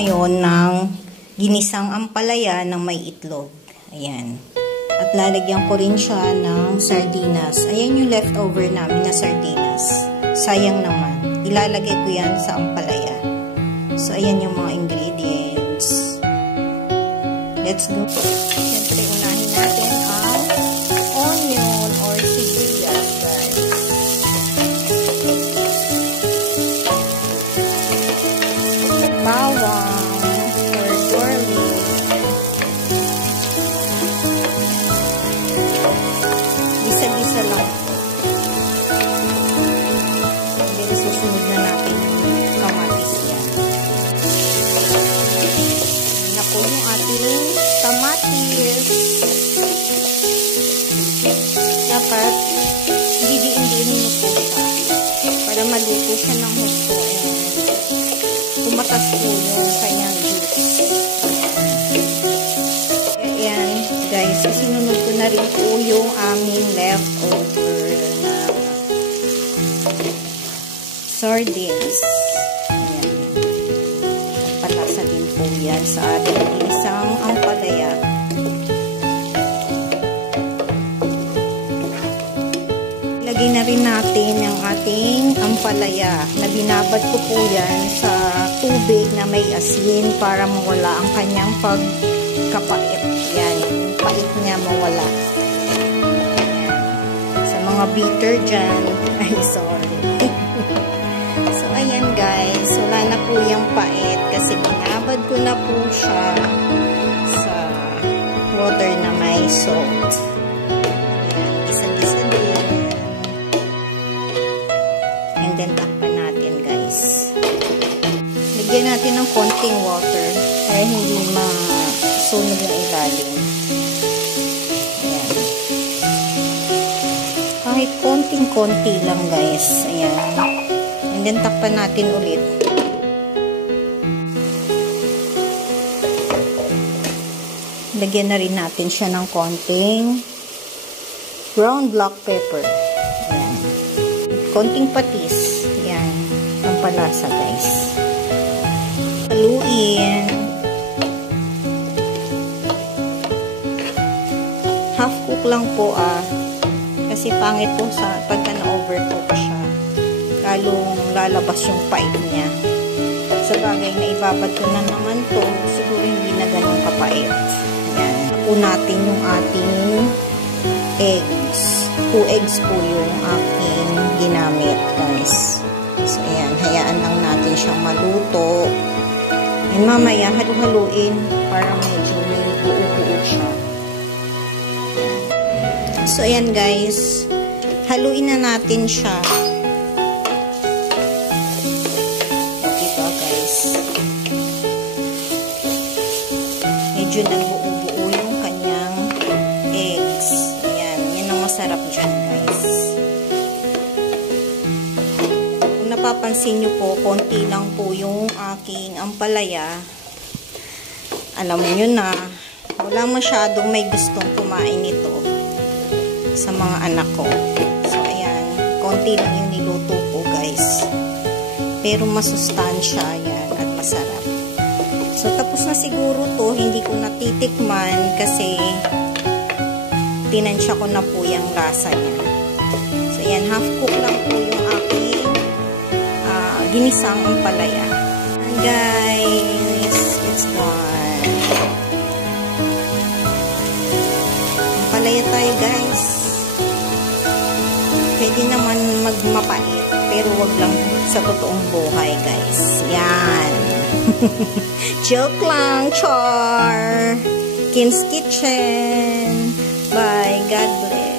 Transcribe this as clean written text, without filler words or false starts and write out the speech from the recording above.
ngayon ng ginisang ampalaya ng may itlog. Ayan. At lalagyan ko rin siya ng sardinas. Ayan yung leftover namin na sardinas. Sayang naman. Ilalagay ko yan sa ampalaya. So, ayan yung mga ingredients. Let's go. Siyempre, unahin natin ang onion or sibuyas, guys. Bawang or garlic. Gisa-gisa lang. And then, susunod na natin yung kamatis yan. Na po yung ating kamatis. Dapat, didiin-diin nyo po siya para maluto siya ng husto. Kumatas po yung kanyang juice. Ayan, guys. Sinunod ko na rin po yung aming leftover na sardines. Ayan. Palasa din po yan sa ating isang ampalaya. Ilagay na rin natin ang ating ampalaya na binabad ko po yan sa tubig na may asin para mawala ang kanyang pagkapait. Yan, pait niya mawala. Yan. Sa mga bitter dyan, ay sorry. So, ayan guys, wala na po yung pait kasi binabad ko na po siya sa water na may salt. Yan, isa-isa din. And then, takpan natin guys. Lagyan natin ng konting water para hindi masunog yung ilalim. Ayan. Kahit konting-konti lang guys. Ayan. And then takpan natin ulit. Lagyan na rin natin siya ng konting ground black pepper. Ayan. Konting patis. Ayan. Ang palasa guys. Haluin. Half cook lang po kasi pangit po sa pagka na-overcook siya. Lalong lalabas yung pait niya. Sa bagay na ibabad ko na naman to, siguro hindi na ganun kapait. Ayan. Po natin yung ating eggs. 2 eggs po yung aking ginamit guys. So ayan, hayaan lang natin siyang maluto. And mamaya, halu-haluin para medyo may buo-buo siya. So, ayan guys. Haluin na natin siya. Diba guys? Medyo nagbuo-buo yung kanyang eggs. Ayan. Yan ang masarap dyan guys. Napapansin nyo po, konti lang po yung aking ampalaya. Alam nyo na, wala masyadong may gustong kumain ito sa mga anak ko. So, ayan, konti lang yung niluto po guys. Pero masustansya yan at masarap. So, tapos na siguro to, hindi ko natitikman kasi tinansya ko na po yung lasa niya. So, ayan, half cook lang po yung aking ginisang ampalaya. And guys, it's done. Ampalaya tayo guys. Pwede naman magmapait, pero wag lang sa totoong buhay guys. Yan. Joke lang, char. Kim's Kitchen. Bye. God bless.